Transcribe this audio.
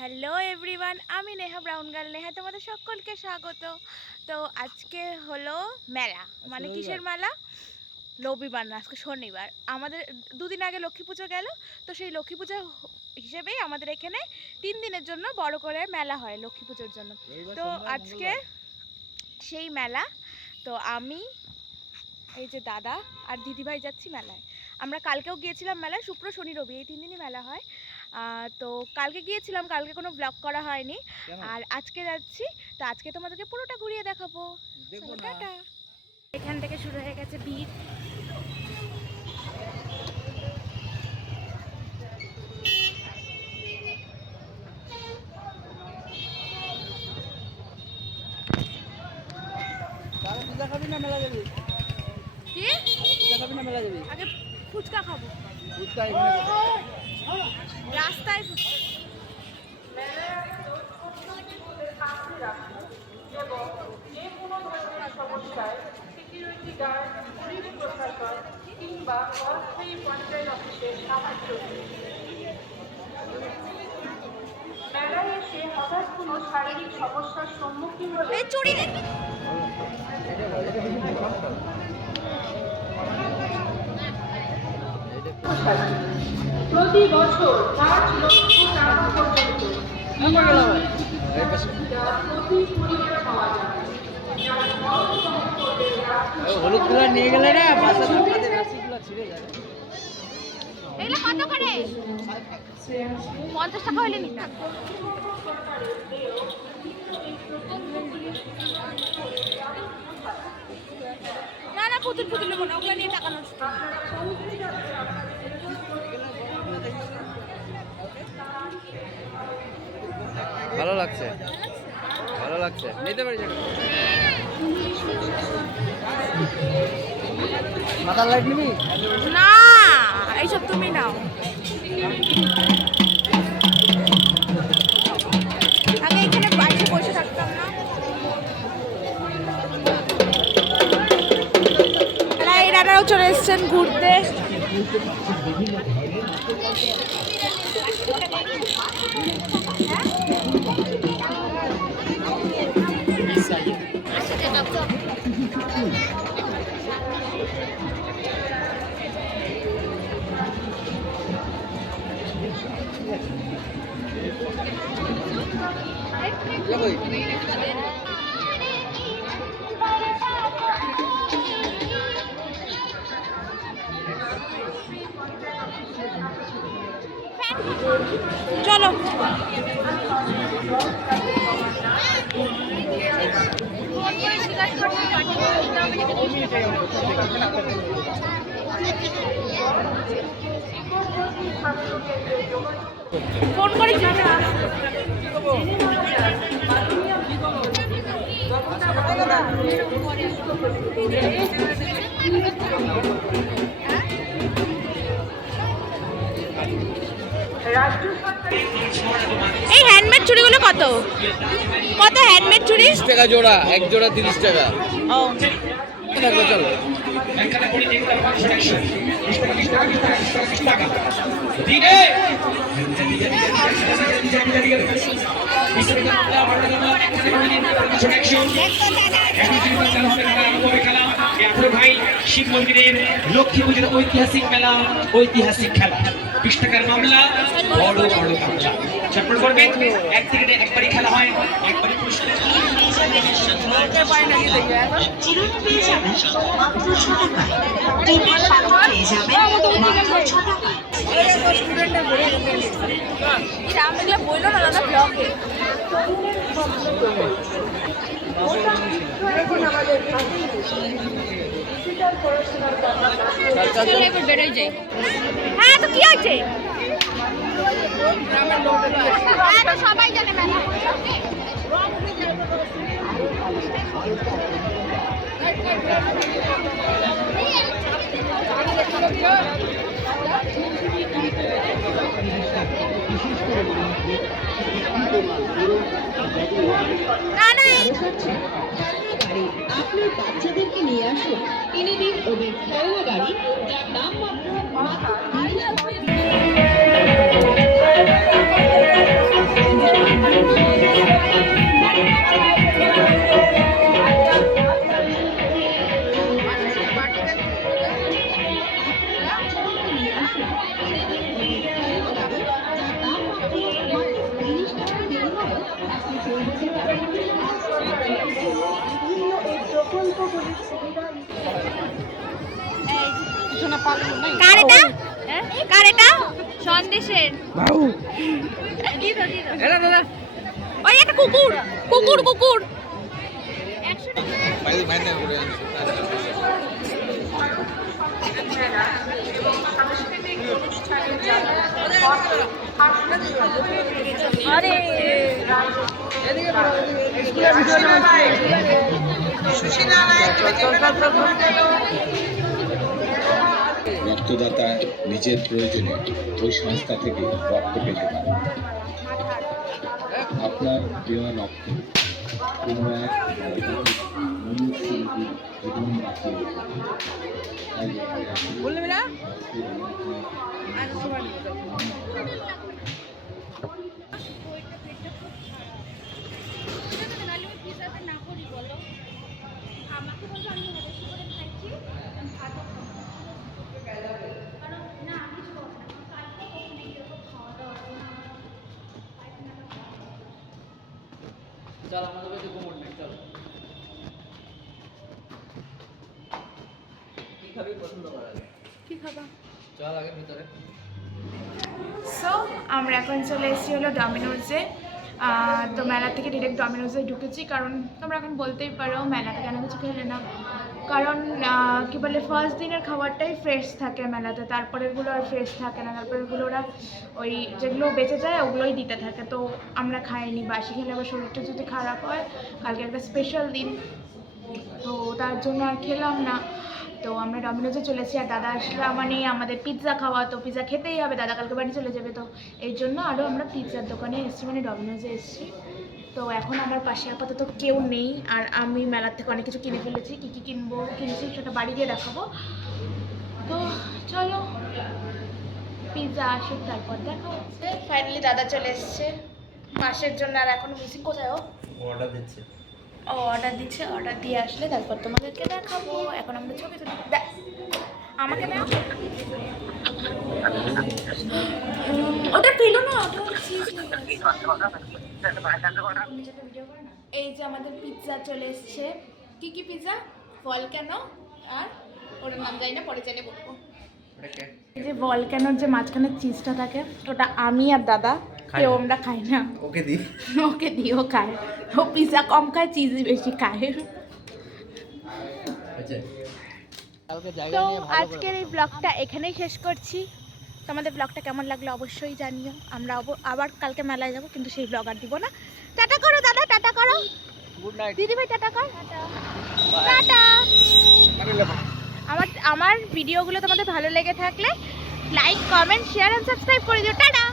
Hello everyone, আমি Neha brown girl Neha, তোমাদের সকলকে স্বাগত। তো আজকে হলো মেলা, মানে কিসের মেলা? রবিবার না, আজকে শনিবার। আমাদের দুদিন আগে লক্ষ্মী পুজো গেল, তো সেই লক্ষ্মী পুজো হিসেবেই আমাদের এখানে 3 দিনের জন্য বড় করে মেলা হয় লক্ষ্মী পুজোর জন্য। তো আজকে সেই মেলা। তো আমি, এই যে দাদা আর দিদিভাই যাচ্ছি মেলায়। আমরা কালকেও গিয়েছিলাম মেলায়, শুক্র শনি রবি এই 3 দিনই মেলা হয়। তো কালকে গিয়েছিলাম, কালকে কোনো ব্লগ করা হয়নি, আর আজকে যাচ্ছি। তো আজকে তোমাদেরকে পুরোটা ঘুরিয়ে দেখাবো। টাটা। এখান থেকে শুরু হয়ে গেছে ভিড়। আগে ফুচকা খাবো, রাস্তায় এবং যে কোনো ধরনের সমস্যায় সিকিউরিটি গার্ড, পুলিশ প্রশাসন কিংবা অস্থায়ী পঞ্চায়েত অফিসের সাহায্য। মেলায় এসে হঠাৎ কোনো শারীরিক সমস্যার সম্মুখীন হলে প্রতি বছর 5 লক্ষ টাকা পর্যন্ত হলুদ গুলা নিয়ে গেলে না বাসা ধাক্কাতে রাশিগুলো ছিঁড়ে যাবে। এগুলো কত করে? 50 টাকা হলে নিতাম। না না, পুতুল পুতুল নেবো না, ওগুলো নিয়ে টাকা নষ্ট। ভালো লাগছে, ভালো লাগছে, নিতে পারি। মাথার লাইট নিবি না, এইসব তুমি নাও। আগে এখানে বাইরে বসে থাকতাম না। এনারাও চলে এসছেন ঘুরতে। চলো ফোন করে এই হ্যান্ডমেড চুড়িগুলো কত কত? হ্যান্ডমেড চুড়ি 30 টাকা জোড়া, এক জোড়া 30 টাকা। ও থাকবে, চলো। ভাই শিব মন্দিরের লক্ষ্মী পুজোর ঐতিহাসিক মেলা, ঐতিহাসিক খেলা, 20 টাকার মামলা, বড় বড় মামলা চটপট করবেন। এক থেকে একবারই খেলা হয়, একবারই পুরস্কার। বললো না দাদা ব্লগে। বেরোয় যাই। হ্যাঁ তো কি আছে? হ্যাঁ তো সবাই জানে মেলা। আপনার বাচ্চাদেরকে নিয়ে আসুন, কিনে দিন ওদের খেলনা গাড়ি, যার দাম মাত্র কার এটা? কার এটা? সন্দেশের দিদো দিদো। ওই একটা কুকুর কুকুর কুকুর 100 টাকা। আরে রক্তদাতা নিজের প্রয়োজনে ওই সংস্থা থেকে রক্ত পেতে পারেন। আপনার দেওয়া রক্ত কোনো এক মনুষ্যের জীবন বাঁচিয়ে চল আমাদের বাড়িতে ঘুমোট নেই, চল। কি খাবি পছন্দ করা যায়? কি খাবা? চল আগে ভিতরে। সো আমরা এখন চলে এসেছি হলো ডমিনোজে। তো মেলা থেকে ডিরেক্ট ডমিনোজে ঢুকেছি, কারণ তোমরা এখন বলতেই পারো মেলাতে কেন কিছু খেলে না, কারণ কি বলে ফার্স্ট দিনের খাবারটাই ফ্রেশ থাকে মেলাতে, তারপরেরগুলো আর ফ্রেশ থাকে না, তারপরেরগুলো ওরা ওই যেগুলো বেঁচে যায় ওগুলোই দিতে থাকে। তো আমরা খাইনি, বাসি খেলে আবার শরীরটা যদি খারাপ হয়, কালকে একটা স্পেশাল দিন, তো তার জন্য আর খেলাম না। তো আমরা ডমিনোজে চলেছি, আর দাদা আসলে মানে আমাদের পিৎজা খাওয়া, তো পিৎজা খেতেই হবে, দাদা কালকে বাড়ি চলে যাবে, তো এই জন্য আরও আমরা পিৎজার দোকানে এসেছি, মানে ডমিনোজে এসেছি। তো এখন আমার পাশে আপাতত কেউ নেই, আর আমি মেলার থেকে অনেক কিছু কিনে ফেলেছি, কী কী কিনছি সেটা বাড়ি গিয়ে দেখাবো। তো চলো পিৎজা আসুক, তারপর দেখা হচ্ছে। ফাইনালি দাদা চলে এসছে পাশের জন্য, আর এখন মিসিং কোথায় ও অর্ডার দিচ্ছে। ও অর্ডার দিচ্ছে, অর্ডার দিয়ে আসলে তারপর তোমাদেরকে দেখাবো। এখন আমরা ছবি তুলি, আমাকে দাও ওটা পেলো না, ওটা এই যে আমাদের পিৎজা চলে এসছে। কি কি পিৎজা? ভলক্যানো, আর ওটার নাম জানি না, পরে জানি বলবো। এই যে ভলক্যানোর যে মাঝখানে চিজটা থাকে, ওটা আমি আর দাদা কেউ আমরা খাই না, ওকে দি। ওকে দিও খায়, ও পিৎজা কম খায়, চিজই বেশি খায়। তো আজকের এই ব্লগটা এখানেই শেষ করছি। তোমাদের ব্লগটা কেমন লাগলো অবশ্যই জানিও। আমরা আবার কালকে মেলায় যাব, কিন্তু সেই ব্লগ আর দিব না। টাটা করো দাদা, টাটা করো। গুড নাইট দিদি ভাই টাটা কর। টাটা। আমার ভিডিওগুলো তোমাদের ভালো লেগে থাকলে like, comment, share and subscribe করে দিও। টাটা।